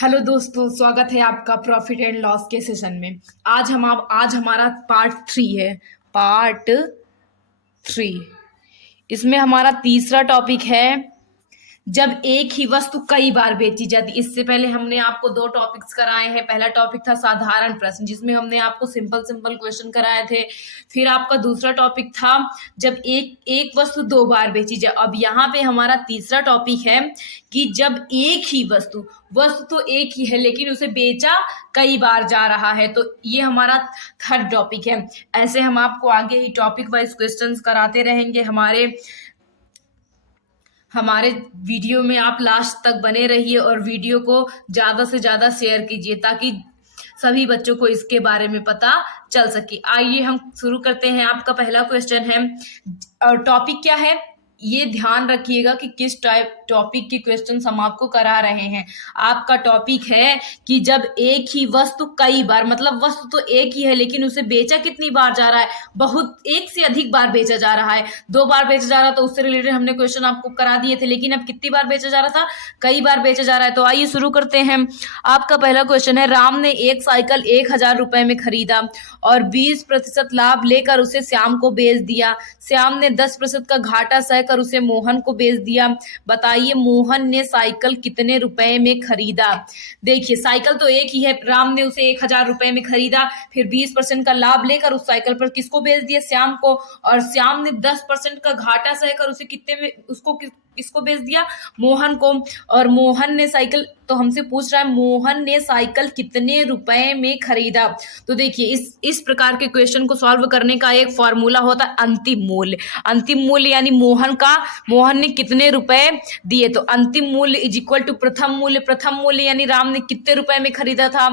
Hello दोस्तों, स्वागत है आपका प्रॉफिट एंड लॉस के सेशन में। आज हमारा पार्ट 3 है। पार्ट 3 इसमें हमारा तीसरा टॉपिक है, जब एक ही वस्तु कई बार बेची जाती। इससे पहले हमने आपको 2 टॉपिक्स कराए हैं। पहला टॉपिक था साधारण प्रश्न, जिसमें हमने आपको सिंपल सिंपल क्वेश्चन कराए थे। फिर आपका दूसरा टॉपिक था जब एक एक वस्तु 2 बार बेची जाए। अब यहाँ पे हमारा तीसरा टॉपिक है कि जब एक ही वस्तु वस्तु तो एक ही है लेकिन उसे बेचा कई बार जा रहा है, तो ये हमारा थर्ड टॉपिक है। ऐसे हम आपको आगे ही टॉपिक वाइज क्वेश्चंस कराते रहेंगे। हमारे वीडियो में आप लास्ट तक बने रहिए और वीडियो को ज़्यादा से ज़्यादा शेयर कीजिए ताकि सभी बच्चों को इसके बारे में पता चल सके। आइए हम शुरू करते हैं। आपका पहला क्वेश्चन है, और टॉपिक क्या है ये ध्यान रखिएगा कि किस टॉपिक की क्वेश्चन हम आपको करा रहे हैं। आपका टॉपिक है कि जब एक ही वस्तु कई बार, मतलब वस्तु तो एक ही है लेकिन उसे बेचा कितनी बार जा रहा है, बहुत एक से अधिक बार बेचा जा रहा है। 2 बार बेचा जा रहा था, उससे रिलेटेड हमने क्वेश्चन आपको करा दिए थे, लेकिन अब कितनी बार बेचा जा रहा था, कई बार बेचा जा रहा है। तो आइए शुरू करते हैं। आपका पहला क्वेश्चन है, राम ने एक साइकिल 1000 रुपए में खरीदा और 20% लाभ लेकर उसे श्याम को बेच दिया। श्याम ने 10% का घाटा सहकर उसे मोहन को बेच दिया। बताइए मोहन ने साइकिल कितने रुपए में खरीदा। देखिए साइकिल तो एक ही है, राम ने उसे 1000 रुपए में खरीदा, फिर 20% का लाभ लेकर उस साइकिल पर किसको बेच दिया, श्याम को। और श्याम ने 10% का घाटा सहकर उसे कितने में किसको बेच दिया, मोहन को। और मोहन ने साइकिल, तो हमसे पूछ रहा है मोहन ने साइकिल कितने रुपए में खरीदा। तो देखिए इस प्रकार के क्वेश्चन को सॉल्व करने का एक फॉर्मूला होता है अंतिम मूल्य। अंतिम मूल्य यानी मोहन ने कितने रुपए दिए, तो अंतिम मूल्य इज इक्वल टू प्रथम मूल्य। प्रथम मूल्य यानी राम ने कितने रुपए में खरीदा था,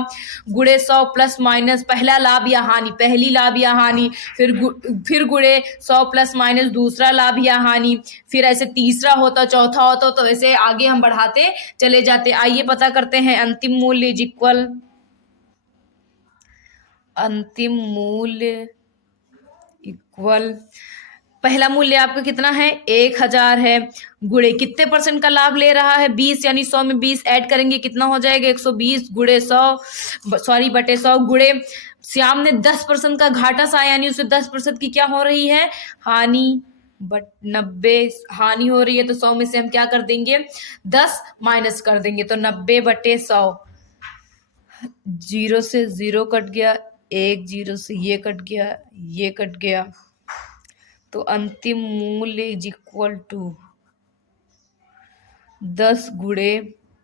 गुणे 100 प्लस माइनस पहला लाभ या हानि, पहली लाभ या हानि, फिर गुणे 100 प्लस माइनस दूसरा लाभ या हानि, फिर ऐसे तीसरा होता, चौथा होता, तो ऐसे आगे हम बढ़ाते चले जाते। आइए पता करते हैं। अंतिम मूल्य इज इक्वल, अंतिम मूल्य इक्वल, पहला मूल्य आपका कितना है, 1000 है, गुणे कितने परसेंट का लाभ ले रहा है, 20, यानी 100 में 20 ऐड करेंगे कितना हो जाएगा, 120 गुणे 100 बटे 100, गुणे श्याम ने 10% का घाटा सा, यानी उसे 10% की क्या हो रही है, हानि, बट 90 हानि हो रही है, तो 100 में से हम क्या कर देंगे, 10 माइनस कर देंगे, तो 90 बटे 100, 0 से 0 कट गया, 1 0 से ये कट गया, ये कट गया, तो अंतिम मूल्य इज इक्वल टू 10 गुणे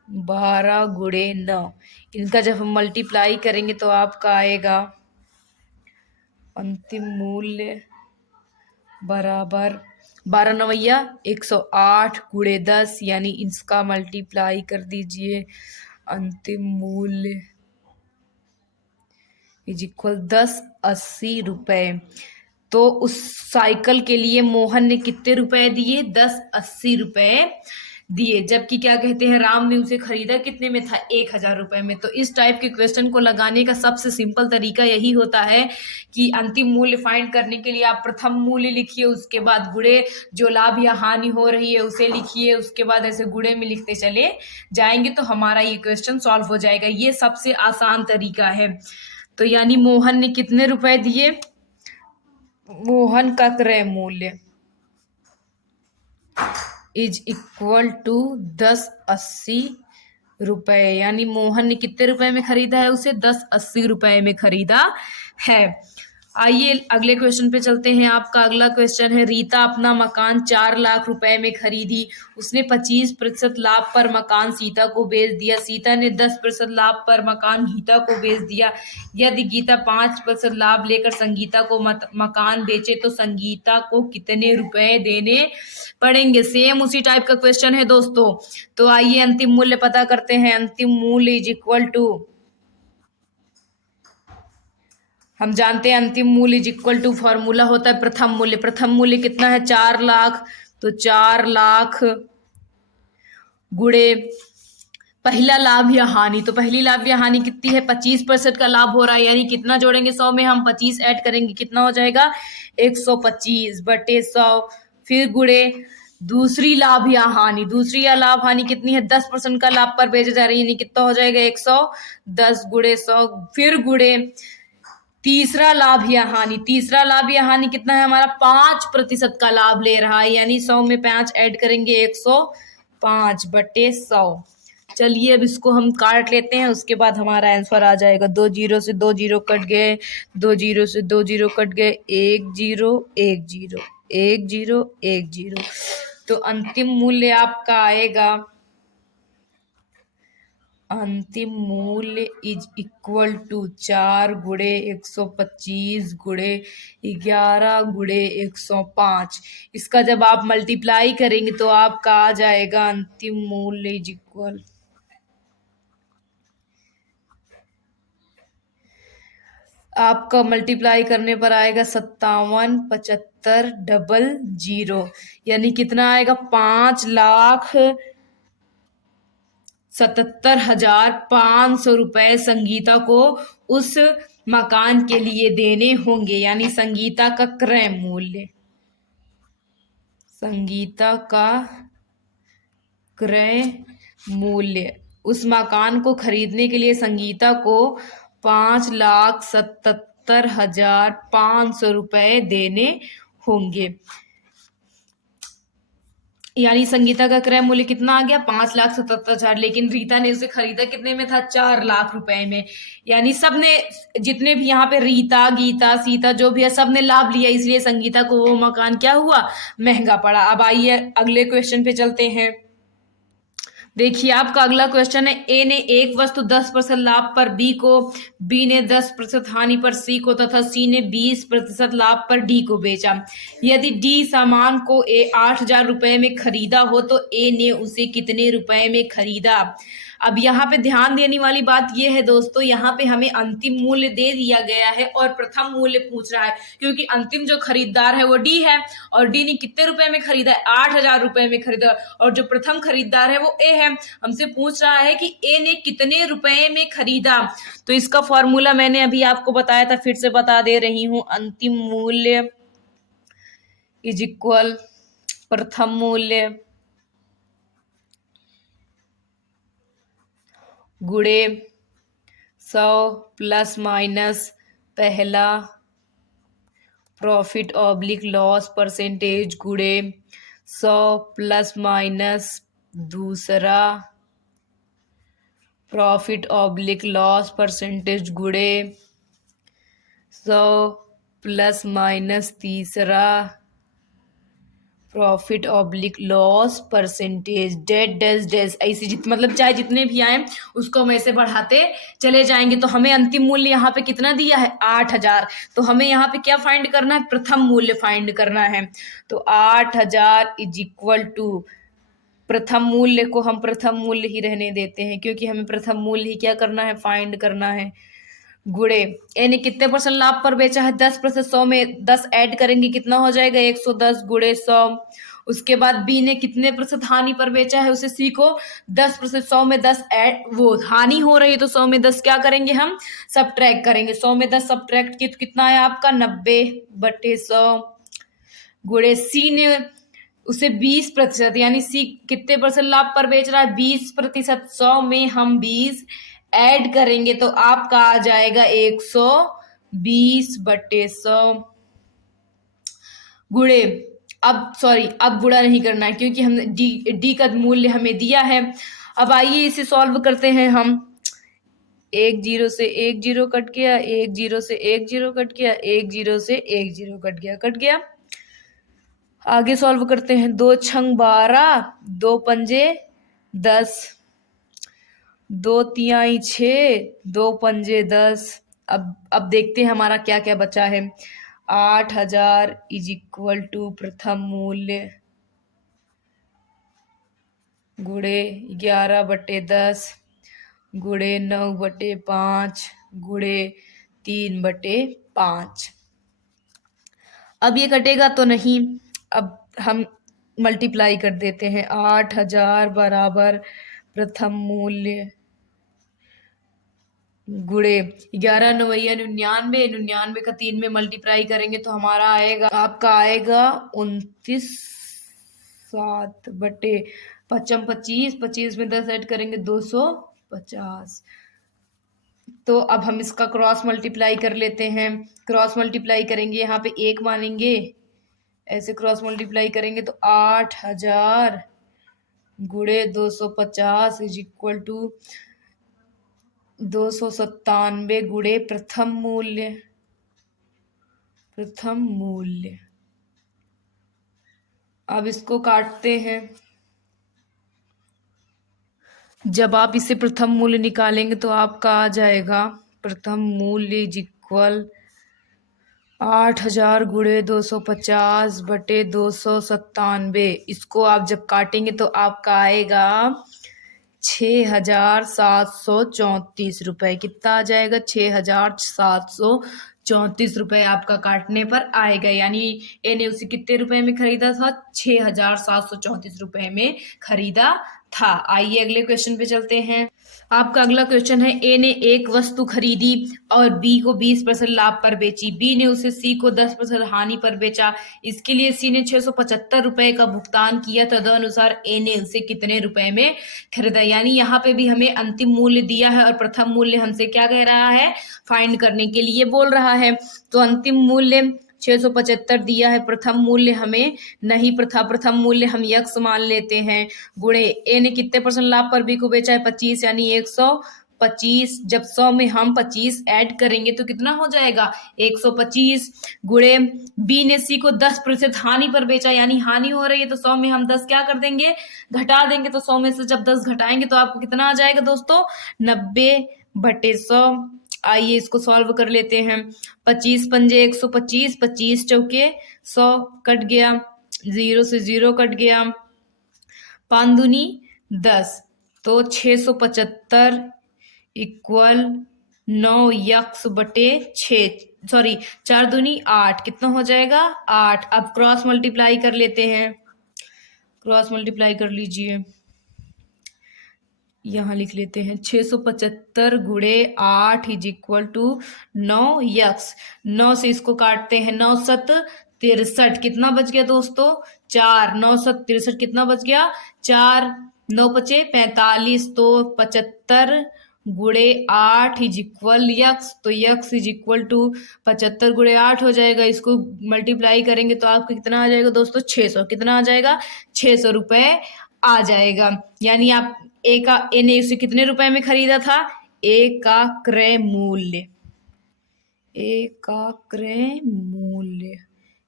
12 गुणे 9। इनका जब हम मल्टीप्लाई करेंगे तो आपका आएगा अंतिम मूल्य बराबर 12 नवैया 108 गुणे 10, यानी इसका मल्टीप्लाई कर दीजिए। अंतिम मूल्य इज इक्वल 1080 रुपए। तो उस साइकिल के लिए मोहन ने कितने रुपए दिए, 1080 रुपए दिए, जबकि क्या कहते हैं राम ने उसे खरीदा कितने में था, 1000 रुपए में। तो इस टाइप के क्वेश्चन को लगाने का सबसे सिंपल तरीका यही होता है कि अंतिम मूल्य फाइंड करने के लिए आप प्रथम मूल्य लिखिए, उसके बाद गुणे जो लाभ या हानि हो रही है उसे लिखिए, उसके बाद ऐसे गुणे में लिखते चले जाएंगे तो हमारा ये क्वेश्चन सॉल्व हो जाएगा। ये सबसे आसान तरीका है। तो यानी मोहन ने कितने रुपए दिए, मोहन का क्रय मूल्य इज इक्वल टू 1080 रुपए, यानी मोहन ने कितने रुपए में खरीदा है, उसे 1080 रुपए में खरीदा है। आइए अगले क्वेश्चन पे चलते हैं। आपका अगला क्वेश्चन है, रीता अपना मकान 4 लाख रुपए में खरीदी, उसने 25% लाभ पर मकान सीता को बेच दिया। सीता ने 10% लाभ पर मकान गीता को बेच दिया। यदि गीता 5% लाभ लेकर संगीता को मकान बेचे तो संगीता को कितने रुपए देने पड़ेंगे। सेम उसी टाइप का क्वेश्चन है दोस्तों। तो आइए अंतिम मूल्य पता करते हैं। अंतिम मूल्य इज इक्वल टू, हम जानते हैं अंतिम मूल्य इज इक्वल टू फॉर्मूला होता है प्रथम मूल्य। प्रथम मूल्य कितना है, 4 लाख, तो 4 लाख गुणे पहला लाभ या हानि, तो पहली लाभ या हानि कितनी है, 25% का लाभ हो रहा है, यानी कितना जोड़ेंगे, 100 में हम 25 ऐड करेंगे कितना हो जाएगा, 125 बटे 100, फिर गुणे दूसरी लाभ या हानि, दूसरी या लाभ हानि कितनी है? 10% का लाभ पर बेचे जा रही है, यानी कितना हो जाएगा? 100, 10 गुणे 100 फिर गुणे तीसरा लाभ या हानि, तीसरा लाभ या हानि कितना है हमारा? 5% का लाभ ले रहा है, यानी 100 में 5 ऐड करेंगे 105 बटे 100। चलिए अब इसको हम काट लेते हैं, उसके बाद हमारा आंसर आ जाएगा। 2 जीरो से 2 जीरो कट गए, 2 जीरो से 2 जीरो कट गए, 1 जीरो 1 जीरो 1 जीरो 1 जीरो। तो अंतिम मूल्य आपका आएगा, अंतिम मूल्य इज इक्वल टू 4 गुणे 125 गुणे 11 गुणे 105। इसका जब आप मल्टीप्लाई करेंगे तो आपका आ जाएगा अंतिम मूल्य इज इक्वल, आपका मल्टीप्लाई करने पर आएगा 57 75 00, यानी कितना आएगा? 5,77,500 रुपए संगीता को उस मकान के लिए देने होंगे, यानी संगीता का क्रय मूल्य, संगीता का क्रय मूल्य उस मकान को खरीदने के लिए संगीता को 5,77,500 रुपए देने होंगे। यानी संगीता का क्रय मूल्य कितना आ गया? 5,77,000, लेकिन रीता ने उसे खरीदा कितने में था? 4 लाख रुपए में। यानी सबने, जितने भी यहाँ पे रीता, गीता, सीता जो भी है, सबने लाभ लिया, इसलिए संगीता को वो मकान क्या हुआ? महंगा पड़ा। अब आइए अगले क्वेश्चन पे चलते हैं। देखिए आपका अगला क्वेश्चन है, ए ने एक वस्तु 10% लाभ पर बी को, बी ने 10% हानि पर सी को तथा सी ने 20% लाभ पर डी को बेचा। यदि डी सामान को ए 8,000 रुपए में खरीदा हो तो ए ने उसे कितने रुपए में खरीदा? अब यहाँ पे ध्यान देने वाली बात यह है दोस्तों, यहाँ पे हमें अंतिम मूल्य दे दिया गया है और प्रथम मूल्य पूछ रहा है, क्योंकि अंतिम जो खरीदार है वो डी है और डी ने कितने रुपए में खरीदा है? 8,000 रुपए में खरीदा, और जो प्रथम खरीदार है वो ए है। हमसे पूछ रहा है कि ए ने कितने रुपए में खरीदा। तो इसका फॉर्मूला मैंने अभी आपको बताया था, फिर से बता दे रही हूं। अंतिम मूल्य इज इक्वल प्रथम मूल्य गुणे 100 प्लस माइनस पहला प्रॉफिट ऑब्लिक लॉस परसेंटेज गुणे 100 प्लस माइनस दूसरा प्रॉफिट ऑब्लिक लॉस परसेंटेज गुणे 100 प्लस माइनस तीसरा प्रॉफिट ऑब्लिक लॉस परसेंटेज डेट डैश डैश, ऐसी मतलब चाहे जितने भी आए उसको हम ऐसे बढ़ाते चले जाएंगे। तो हमें अंतिम मूल्य यहाँ पे कितना दिया है? 8,000। तो हमें यहाँ पे क्या फाइंड करना है? प्रथम मूल्य फाइंड करना है। तो 8,000 इज इक्वल टू, प्रथम मूल्य को हम प्रथम मूल्य ही रहने देते हैं, क्योंकि हमें प्रथम मूल्य ही क्या करना है? फाइंड करना है। गुणे ए ने कितने परसेंट लाभ पर बेचा है? 10%। 100 में 10 ऐड करेंगे, कितना हो जाएगा? 110 गुणे 100। उसके बाद बी ने कितने प्रतिशत हानि पर बेचा है? उसे सी को 10%। 100 में 10 ऐड, वो हानि हो रही है तो 100 में 10 क्या करेंगे? हम सब्ट्रैक्ट करेंगे। 100 में 10 सब्ट्रैक्ट की तो कितना है आपका? 90 बटे 100 गुणे सी ने उसे 20%, यानी सी कितने परसेंट लाभ पर बेच रहा है? 20%। 100 में हम 20 ऐड करेंगे तो आपका आ जाएगा 120 बटे 100 गुणे, अब गुणा नहीं करना है क्योंकि हमने डी का मूल्य हमें दिया है। अब आइए इसे सॉल्व करते हैं हम। 1 जीरो से 1 जीरो कट गया, 1 जीरो से 1 जीरो कट गया, 1 जीरो से 1 जीरो कट गया। आगे सॉल्व करते हैं। 2 छंग 12, 2 पंजे 10, 2 तिहाई 6, 2 पंजे 10। अब देखते हैं हमारा क्या क्या बचा है। 8,000 इज इक्वल टू प्रथम मूल्य गुणे 11 बटे 10 गुणे 9 बटे 5 गुणे 3 बटे 5। अब ये कटेगा तो नहीं, अब हम मल्टीप्लाई कर देते हैं। 8,000 बराबर प्रथम मूल्य गुणे 11 9 99, 99 का 3 में मल्टीप्लाई करेंगे तो हमारा आएगा, आपका आएगा 29 7 बटे 5 25, 25 में 10 ऐड करेंगे 250। तो अब हम इसका क्रॉस मल्टीप्लाई कर लेते हैं। क्रॉस मल्टीप्लाई करेंगे, यहाँ पे 1 मानेंगे, ऐसे क्रॉस मल्टीप्लाई करेंगे तो 8000 गुणे 250 इज इक्वल टू 297 गुणे प्रथम मूल्य। अब इसको काटते हैं। जब आप इसे प्रथम मूल्य निकालेंगे तो आपका आ जाएगा प्रथम मूल्य इज इक्वल 8000 गुणे 250 बटे 297। इसको आप जब काटेंगे तो आपका आएगा 6734 रुपये। कितना आ जाएगा? 6734 रुपये आपका काटने पर आएगा। यानी ए ने उसे कितने रुपए में खरीदा था? 6734 रुपये में खरीदा था। आइए अगले क्वेश्चन पे चलते हैं। आपका अगला क्वेश्चन है, ए ने एक वस्तु खरीदी और बी को 20% लाभ पर बेची। बी ने उसे सी को 10% हानि पर बेचा। इसके लिए सी ने 675 रुपए का भुगतान किया। तदनुसार ए ने उसे कितने रुपए में खरीदा? यानी यहाँ पे भी हमें अंतिम मूल्य दिया है और प्रथम मूल्य हमसे क्या कह रहा है? फाइंड करने के लिए बोल रहा है। तो अंतिम मूल्य 675 दिया है, प्रथम मूल्य हमें नहीं प्रथम मूल्य हम यक्स मान लेते हैं। गुणे ए ने कितने % लाभ पर बी को बेचा है? 25, यानी 125। जब 100 में हम 25 ऐड करेंगे तो कितना हो जाएगा? 125। गुणे बी ने सी को 10% हानि पर बेचा, यानी हानि हो रही है तो 100 में हम 10 क्या कर देंगे? घटा देंगे। तो 100 में से जब 10 घटाएंगे तो आपको कितना आ जाएगा दोस्तों? 90/100। आइए इसको सॉल्व कर लेते हैं। 25 पंजे 125, 25 चौके 100, कट गया, 0 से 0 कट गया, 5 दूनी 10, तो 675 इक्वल 9 यक्स बटे 6, सॉरी 4 दूनी 8, कितना हो जाएगा? 8। अब क्रॉस मल्टीप्लाई कर लेते हैं। क्रॉस मल्टीप्लाई कर लीजिए, यहाँ लिख लेते हैं 675 गुणे 8 इज इक्वल टू 9 यक्स। 9 से इसको काटते हैं, 9 7 63, कितना बच गया दोस्तों? 4। 9 7 63 कितना बच गया? 4। 9 5 45, तो 75 गुणे 8 इज इक्वल यक्स। तो यक्स इज इक्वल टू 75 गुणे 8 हो जाएगा। इसको मल्टीप्लाई करेंगे तो आपको कितना आ जाएगा दोस्तों? 600। कितना आ जाएगा? 600 रुपये आ जाएगा। यानी आप ए ने उसे कितने रुपए में खरीदा था? ए का क्रय मूल्य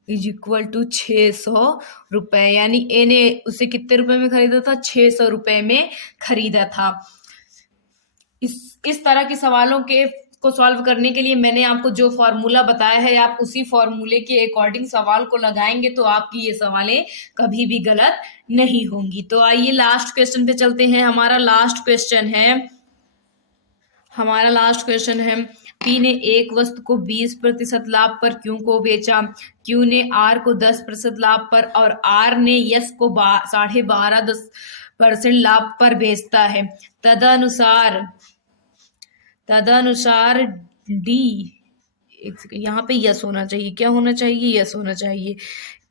इज इक्वल टू 600 रुपए। यानी ए ने उसे कितने रुपए में खरीदा था? 600 रुपए में खरीदा था। इस तरह के सवालों को सॉल्व करने के लिए मैंने आपको जो फॉर्मूला बताया है, आप उसी फॉर्मूले के अकॉर्डिंग सवाल को लगाएंगे तो आपकी ये सवालें कभी भी गलत नहीं होंगी। तो आइए लास्ट क्वेश्चन पे चलते हैं। हमारा लास्ट क्वेश्चन है, पी ने एक वस्तु को 20% लाभ पर क्यू को बेचा। क्यू ने आर को 10% लाभ पर और आर ने यस को 12.5% लाभ पर बेचता है। तदनुसार डी, यहाँ पे यस होना चाहिए, क्या होना चाहिए? यस होना चाहिए।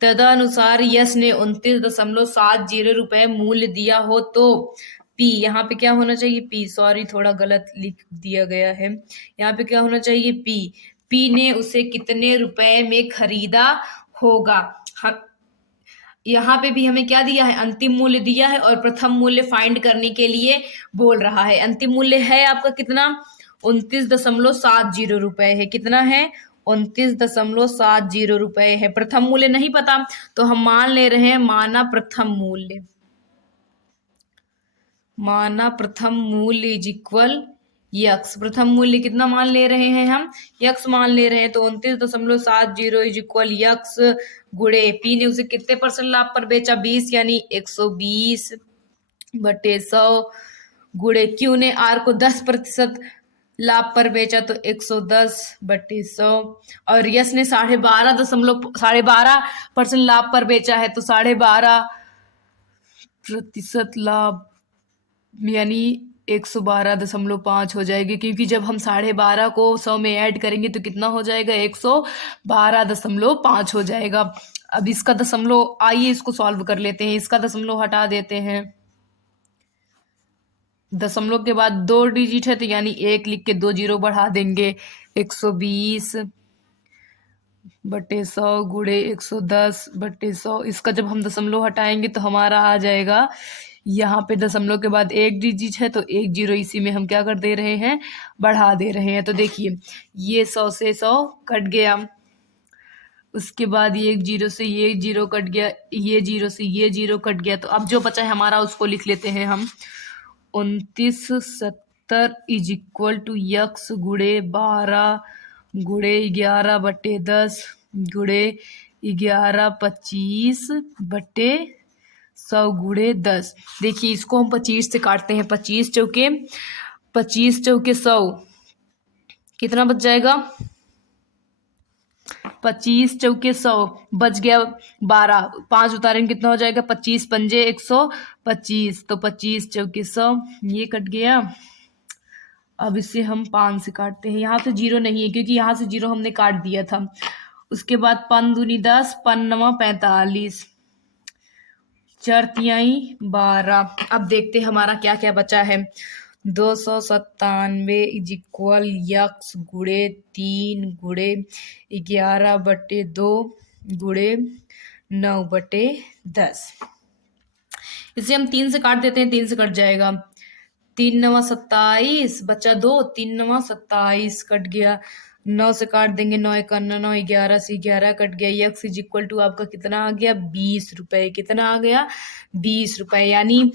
तदनुसार यस ने 29.70 रुपए मूल्य दिया हो तो पी, यहाँ पे क्या होना चाहिए? पी, सॉरी थोड़ा गलत लिख दिया गया है। यहाँ पे क्या होना चाहिए? पी ने उसे कितने रुपए में खरीदा होगा? यहाँ पे भी हमें क्या दिया है? अंतिम मूल्य दिया है और प्रथम मूल्य फाइंड करने के लिए बोल रहा है। अंतिम मूल्य है आपका कितना? 29.70 रुपए है। कितना है? 29.70 रुपए है। प्रथम मूल्य नहीं पता तो हम मान ले रहे हैं माना प्रथम मूल्य इज इक्वल यक्स। प्रथम मूल्य कितना मान ले रहे हैं हम? यक्स मान ले रहे हैं। तो 29.70 इज इक्वल यक्स गुणे पी ने उसे कितने % लाभ पर बेचा? 20, यानी 120/100 गुणे क्यू ने आर को 10% लाभ पर बेचा तो 110/100 और यस ने 12.5% लाभ पर बेचा है तो 12.5% लाभ यानी 112.5 हो जाएगी, क्योंकि जब हम 12.5 को 100 में ऐड करेंगे तो कितना हो जाएगा? 112.5 हो जाएगा। अब इसका दशमलव, आइए इसको सॉल्व कर लेते हैं। इसका दशमलव हटा देते हैं। दशमलव के बाद 2 डिजिट है तो यानी 1 लिख के 2 जीरो बढ़ा देंगे। 120 बटे 100 गुणे 110 बटे 100। इसका जब हम दशमलव हटाएंगे तो हमारा आ जाएगा, यहाँ पे दशमलव के बाद 1 डिजिट है तो 1 जीरो इसी में हम क्या कर दे रहे हैं, बढ़ा दे रहे हैं। तो देखिए ये 100 से 100 कट गया, उसके बाद ये 1 जीरो से ये 1 जीरो कट गया, ये जीरो से ये जीरो कट गया। तो अब जो बचा है हमारा उसको लिख लेते हैं हम। 2970 इज इक्वल टू यक्स गुणे 12 गुणे 11 बटे 10 गुणे 11 25 बटे 100 गुणे 10। देखिए इसको हम 25 से काटते हैं। 25 चौके 100 कितना बच जाएगा, 25 चौके 100 बच गया 12, 5 उतारेंगे कितना हो जाएगा, 25 पंजे 125। तो 25 चौके 100 ये कट गया। अब इसे हम 5 से काटते हैं। यहाँ तो जीरो नहीं है क्योंकि यहाँ से जीरो हमने काट दिया था। उसके बाद 5 दूनी 10, 5 नवा 45, 4 तिहाई 12। अब देखते हैं हमारा क्या क्या बचा है। 297 इज इक्वल यक्स गुणे 3 गुणे 11 बटे 2 गुणे 9 बटे 10। इसे हम 3 से काट देते हैं। 3 से कट जाएगा, 3 नवा 27 बचा 2, 3 नवा 27 कट गया। 9 से काट देंगे, 9 1 9, 11 से 11 कट गया। यक्स इज इक्वल टू आपका कितना आ गया, 20 रुपए। कितना आ गया, 20 रुपए। यानी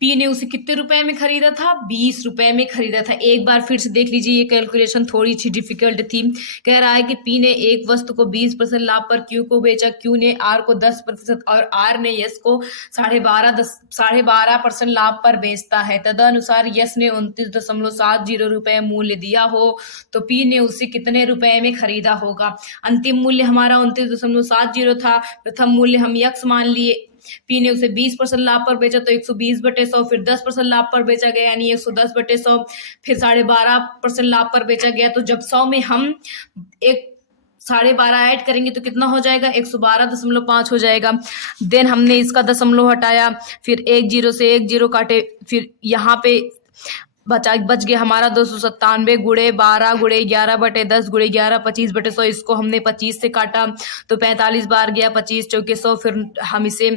पी ने उसे कितने रुपए में खरीदा था, 20 रुपए में खरीदा था। एक बार फिर से देख लीजिए, ये कैलकुलेशन थोड़ी सी डिफिकल्ट थी। कह रहा है कि पी ने एक वस्तु को 20% लाभ पर क्यू को बेचा, क्यू ने आर को 10% और आर ने यस को 12.5% लाभ पर बेचता है। तदनुसार यस ने 29.70 रुपए मूल्य दिया हो तो पी ने उसे कितने रुपए में खरीदा होगा। अंतिम मूल्य हमारा 29.70 था। प्रथम मूल्य हम यक्स मान लिए। पी ने उसे 20% लाभ पर बेचा तो 120 बटे 100, फिर 10% लाभ पर बेचा गया यानी 110 बटे 100, फिर 12.5% लाभ पर बेचा गया। तो जब 100 में हम एक 12.5 ऐड करेंगे तो कितना हो जाएगा, 112.5 हो जाएगा। देन हमने इसका दशमलव हटाया, फिर 1 जीरो से 1 जीरो काटे, फिर यहाँ पे बच गया हमारा 297 गुणे 12 गुणे 11 बटे 10 गुणे 11 25 बटे 100। इसको हमने 25 से काटा तो 45 बार गया, 25 चौके 100। फिर हम इसे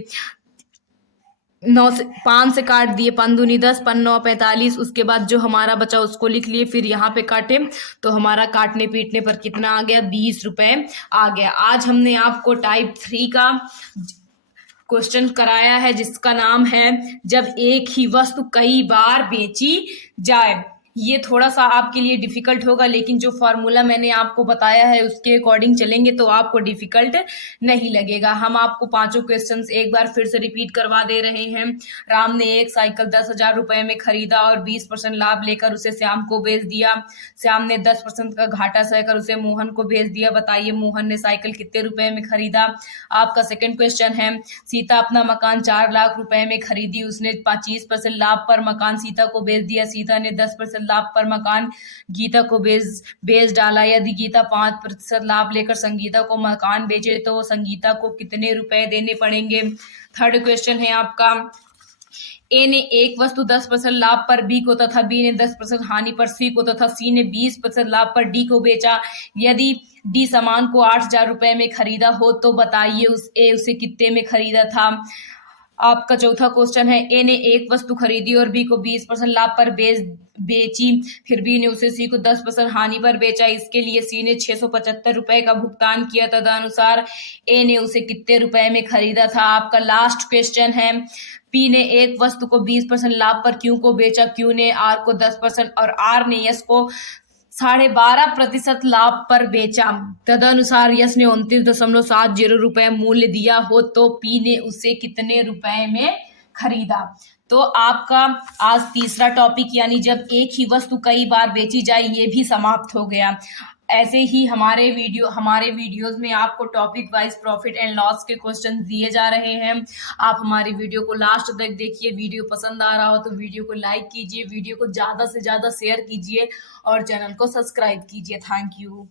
5 से काट दिए, 5 दूनी 10, 5 9 45। उसके बाद जो हमारा बचा उसको लिख लिए, फिर यहाँ पे काटे तो हमारा काटने पीटने पर कितना आ गया, 20 रुपए आ गया। आज हमने आपको टाइप 3 का क्वेश्चन कराया है जिसका नाम है जब एक ही वस्तु कई बार बेची जाए। ये थोड़ा सा आपके लिए डिफिकल्ट होगा, लेकिन जो फॉर्मूला मैंने आपको बताया है उसके अकॉर्डिंग चलेंगे तो आपको डिफिकल्ट नहीं लगेगा। हम आपको पांचों क्वेश्चंस एक बार फिर से रिपीट करवा दे रहे हैं। राम ने एक साइकिल 10,000 रुपए में खरीदा और 20% लाभ लेकर उसे श्याम को बेच दिया। श्याम ने 10% का घाटा सहकर उसे मोहन को बेच दिया। बताइए मोहन ने साइकिल कितने रुपए में खरीदा। आपका सेकंड क्वेश्चन है, सीता अपना मकान 4 लाख रुपए में खरीदी, उसने 25% लाभ पर मकान सीता को बेच दिया। सीता ने 10% लाभ पर मकान गीता को बेच डाला। यदि गीता 5% लाभ लेकर संगीता को मकान बेचे तो संगीता को कितने रुपए देने पड़ेंगे। थर्ड क्वेश्चन है आपका, ए ने एक वस्तु 10% लाभ पर बी को तथा बी ने 10% हानि पर सी को तथा सी ने 20% लाभ पर डी को बेचा। यदि डी सामान को 8,000 रुपए में खरीदा हो तो बताइए उसे कितने में खरीदा था। आपका चौथा क्वेश्चन है, ए ने एक वस्तु खरीदी और बी को 20% लाभ पर बेची, फिर बी ने उसे सी को 10% हानि पर बेचा। इसके लिए सी ने 675 रुपए का भुगतान किया। तदनुसार ए ने उसे कितने रुपए में खरीदा था। आपका लास्ट क्वेश्चन है, पी ने एक वस्तु को 20% लाभ पर क्यू को बेचा, क्यू ने आर को 10% और आर ने यस को 12.5% लाभ पर बेचा। तदनुसार यस ने 29.70 रुपए मूल्य दिया हो तो पी ने उसे कितने रुपए में खरीदा। तो आपका आज तीसरा टॉपिक यानी जब एक ही वस्तु कई बार बेची जाए ये भी समाप्त हो गया। ऐसे ही हमारे वीडियोस में आपको topic wise profit and loss के क्वेश्चन दिए जा रहे हैं। आप हमारी वीडियो को लास्ट तक देखिए। वीडियो पसंद आ रहा हो तो वीडियो को लाइक कीजिए, वीडियो को ज़्यादा से ज़्यादा शेयर कीजिए और चैनल को सब्सक्राइब कीजिए। Thank you.